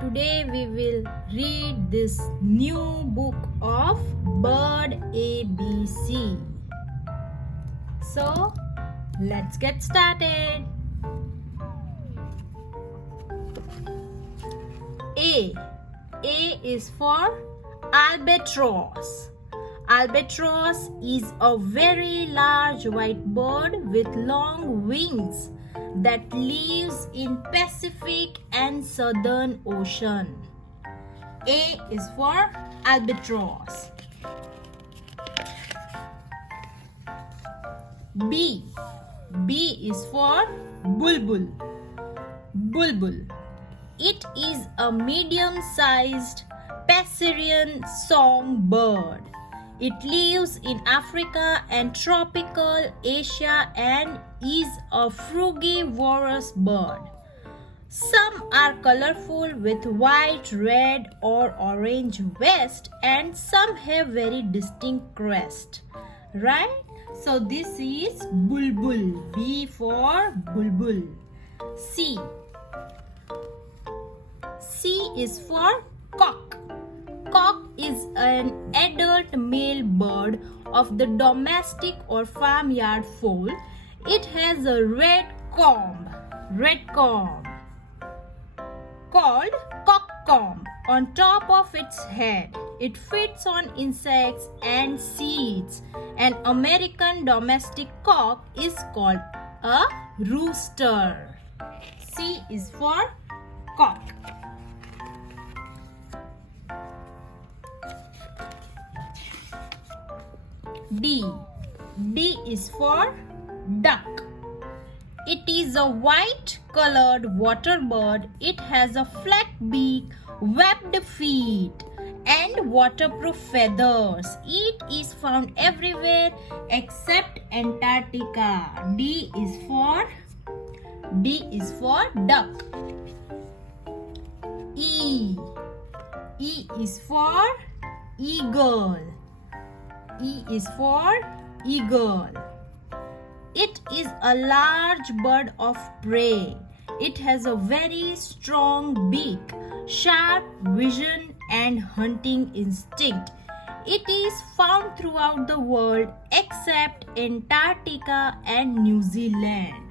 today we will read this new book of Bird ABC. So, let's get started. A. A is for albatross. Albatross is a very large white bird with long wings that lives in Pacific and Southern Ocean. A is for albatross. B. B is for bulbul. Bulbul. It is a medium-sized passerine songbird. It lives in Africa and tropical Asia and is a frugivorous bird. Some are colorful with white, red or orange vest and some have very distinct crest. Right? So this is bulbul. B for bulbul. C. C is for cock. Cock is an adult male bird of the domestic or farmyard fowl. It has a red comb called cock-comb on top of its head. It feeds on insects and seeds. An American domestic cock is called a rooster. C is for cock. D. D is for duck. It is a white colored water bird. It has a flat beak, webbed feet and waterproof feathers. It is found everywhere except Antarctica. D is for duck. E. E is for eagle. E is for eagle. It is a large bird of prey. It has a very strong beak, sharp vision and hunting instinct. It is found throughout the world except Antarctica and New Zealand.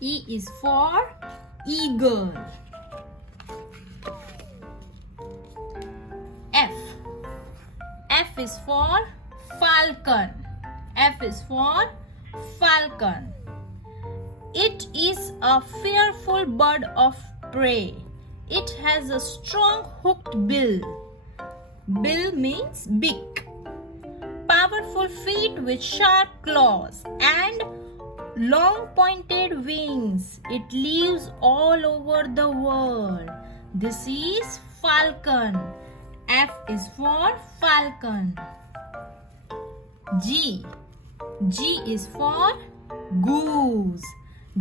E is for eagle. F. F is for falcon. F is for falcon. It is a fearful bird of prey. It has a strong hooked bill. Bill means beak. Powerful feet with sharp claws and long pointed wings. It lives all over the world. This is falcon. F is for falcon. G. G is for goose.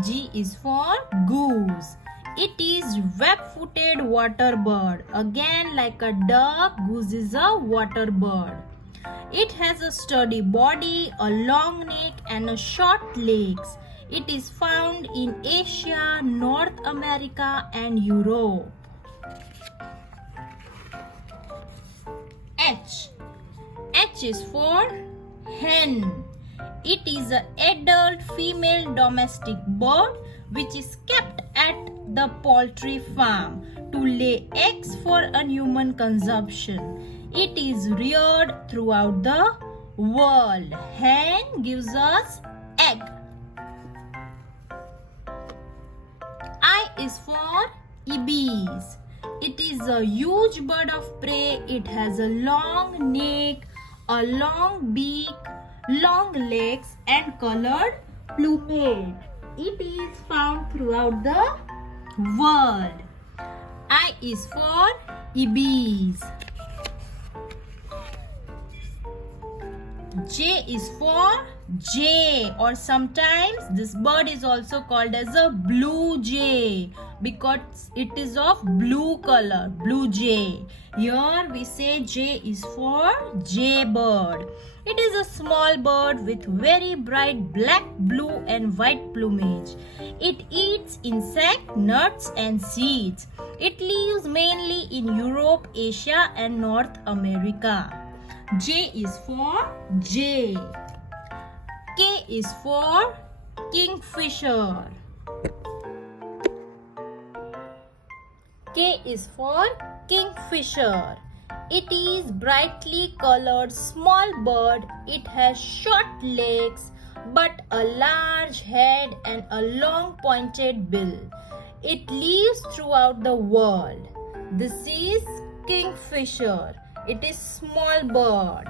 G is for goose. It is web-footed water bird. Again, like a duck, goose is a water bird. It has a sturdy body, a long neck and a short legs. It is found in Asia, North America and Europe. H. H is for hen. It is an adult female domestic bird which is kept at the poultry farm to lay eggs for a human consumption. It is reared throughout the world. Hen gives us egg. I is for ibis. It is a huge bird of prey. It has a long neck, a long beak, long legs and colored plumage. It is found throughout the world. I is for ibis. J is for jay, or sometimes this bird is also called as a blue jay because it is of blue color, blue jay. Here we say J is for jaybird. It is a small bird with very bright black, blue and white plumage. It eats insects, nuts and seeds. It lives mainly in Europe, Asia and North America. J is for jay. K is for kingfisher. K is for kingfisher. It is brightly colored small bird. It has short legs but a large head and a long pointed bill. It lives throughout the world. This is kingfisher. It is small bird.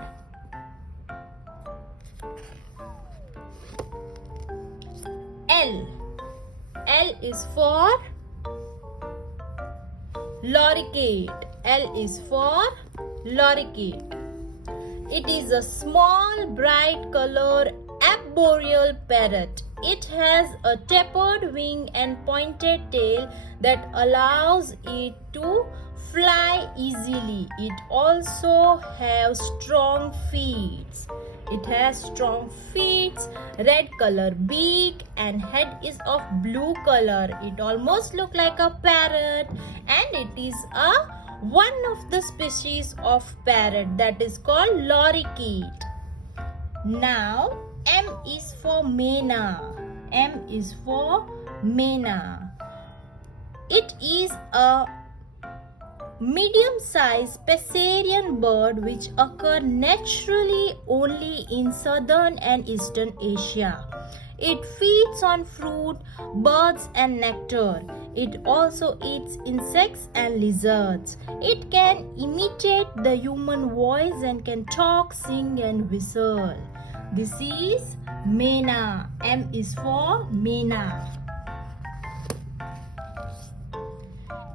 L. L is for lorikeet. L is for lorikeet. It is a small bright color arboreal parrot. It has a tapered wing and pointed tail that allows it to fly easily. It also has strong feet. It has strong feet, red color beak and head is of blue color. It almost looks like a parrot and it is one of the species of parrot that is called lorikeet. Now M is for Mena. M is for Mena. It is a medium-sized passerine bird which occur naturally only in southern and eastern Asia. It feeds on fruit, birds and nectar. It also eats insects and lizards. It can imitate the human voice and can talk, sing and whistle. This is Mena. M is for Mena.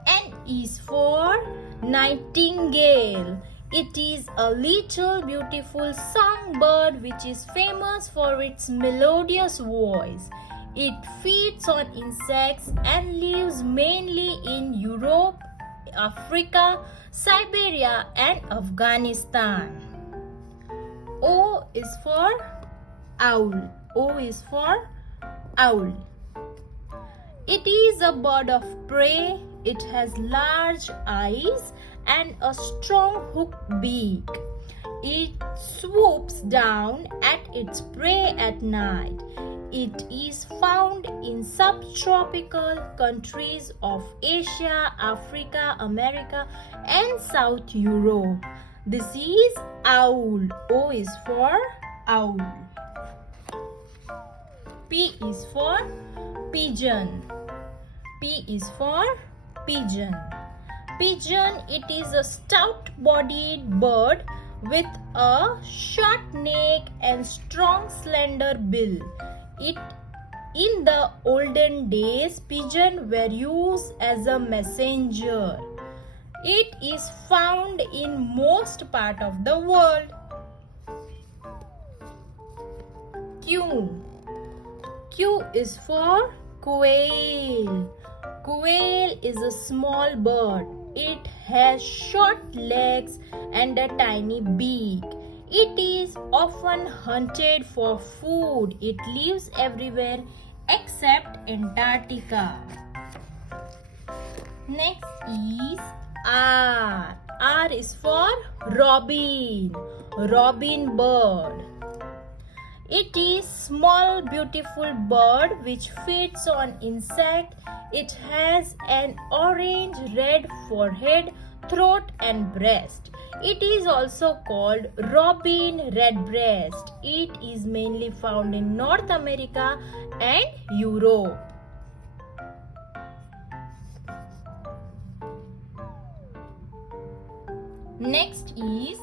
N is for nightingale. It is a little beautiful songbird which is famous for its melodious voice. It feeds on insects and lives mainly in Europe, Africa, Siberia and Afghanistan. O is for owl. O is for owl. It is a bird of prey. It has large eyes and a strong hooked beak. It swoops down at its prey at night. It is found in subtropical countries of Asia, Africa, America and South Europe. This is owl. O is for owl. P is for pigeon. P is for pigeon. Pigeon, it is a stout-bodied bird with a short neck and strong slender bill. In the olden days, pigeons were used as a messenger. It is found in most part of the world. Q. Q is for quail. Quail is a small bird. It has short legs and a tiny beak. It is often hunted for food. It lives everywhere except Antarctica. Next is R. R is for robin. Robin bird. It is small beautiful bird which feeds on insect. It has an orange-red forehead, throat and breast. It is also called robin redbreast. It is mainly found in North America and Europe. Next is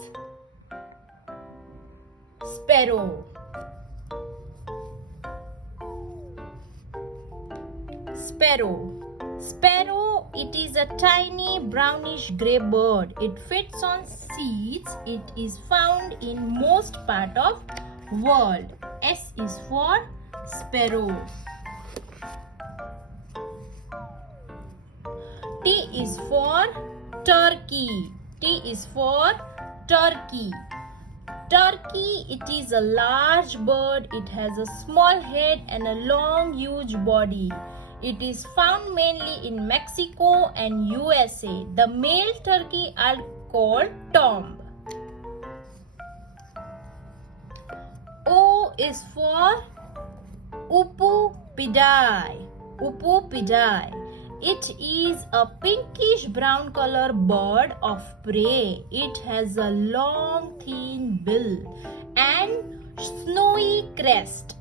sparrow. Sparrow. Sparrow, it is a tiny brownish grey bird. It feeds on seeds. It is found in most part of world. S is for sparrow. T is for turkey. T is for turkey. Turkey, it is a large bird. It has a small head and a long, huge body. It is found mainly in Mexico and USA. The male turkey are called tomb. O is for Upupidae. Upupidae. It is a pinkish brown color bird of prey. It has a long thin bill and snowy crest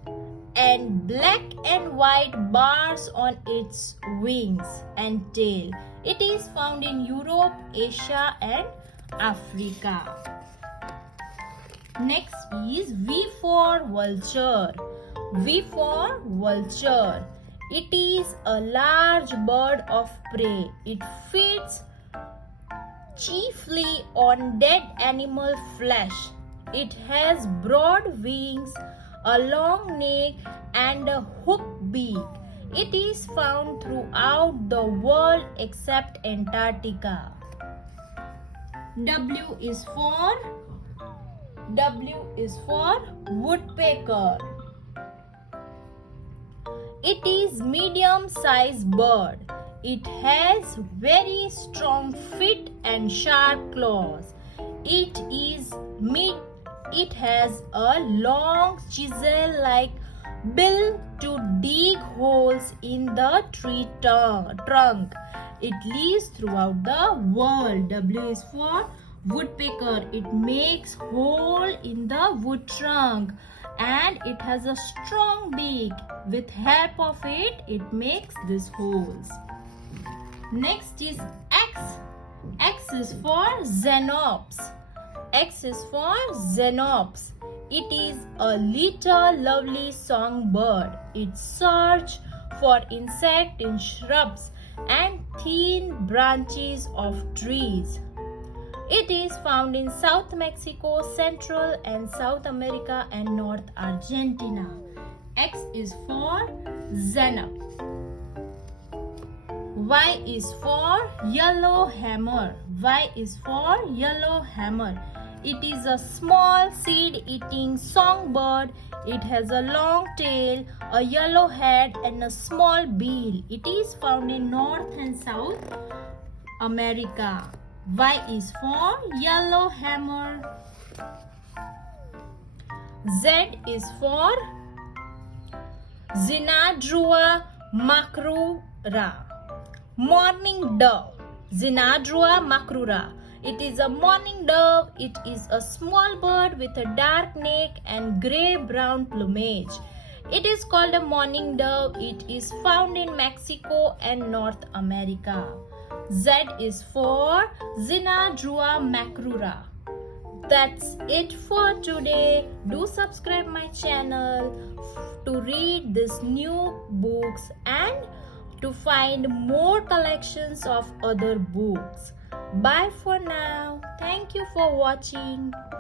and black and white bars on its wings and tail. It is found in Europe, Asia and Africa. Next is V for vulture. V for vulture. It is a large bird of prey. It feeds chiefly on dead animal flesh. It has broad wings, a long neck and a hooked beak. It is found throughout the world except Antarctica. W is for woodpecker. It is medium-sized bird. It has very strong feet and sharp claws. It has a long chisel-like bill to dig holes in the tree trunk. It lives throughout the world. W is for woodpecker. It makes hole in the wood trunk and it has a strong beak. With help of it, it makes these holes. Next is X. X is for xenops. X is for xenops. It is a little lovely songbird. It searches for insects in shrubs and thin branches of trees. It is found in South Mexico, Central and South America and North Argentina. X is for xenop. Y is for yellow hammer. Y is for yellow hammer. It is a small seed-eating songbird. It has a long tail, a yellow head and a small bill. It is found in North and South America. Y is for yellow hammer. Z is for Zinadrua macrura. Morning dove. Zinadrua macrura. It is a morning dove. It is a small bird with a dark neck and grey-brown plumage. It is called a morning dove. It is found in Mexico and North America. Z is for Zinadrua macrura. That's it for today. Do subscribe my channel to read these new books and to find more collections of other books. Bye for now. Thank you for watching.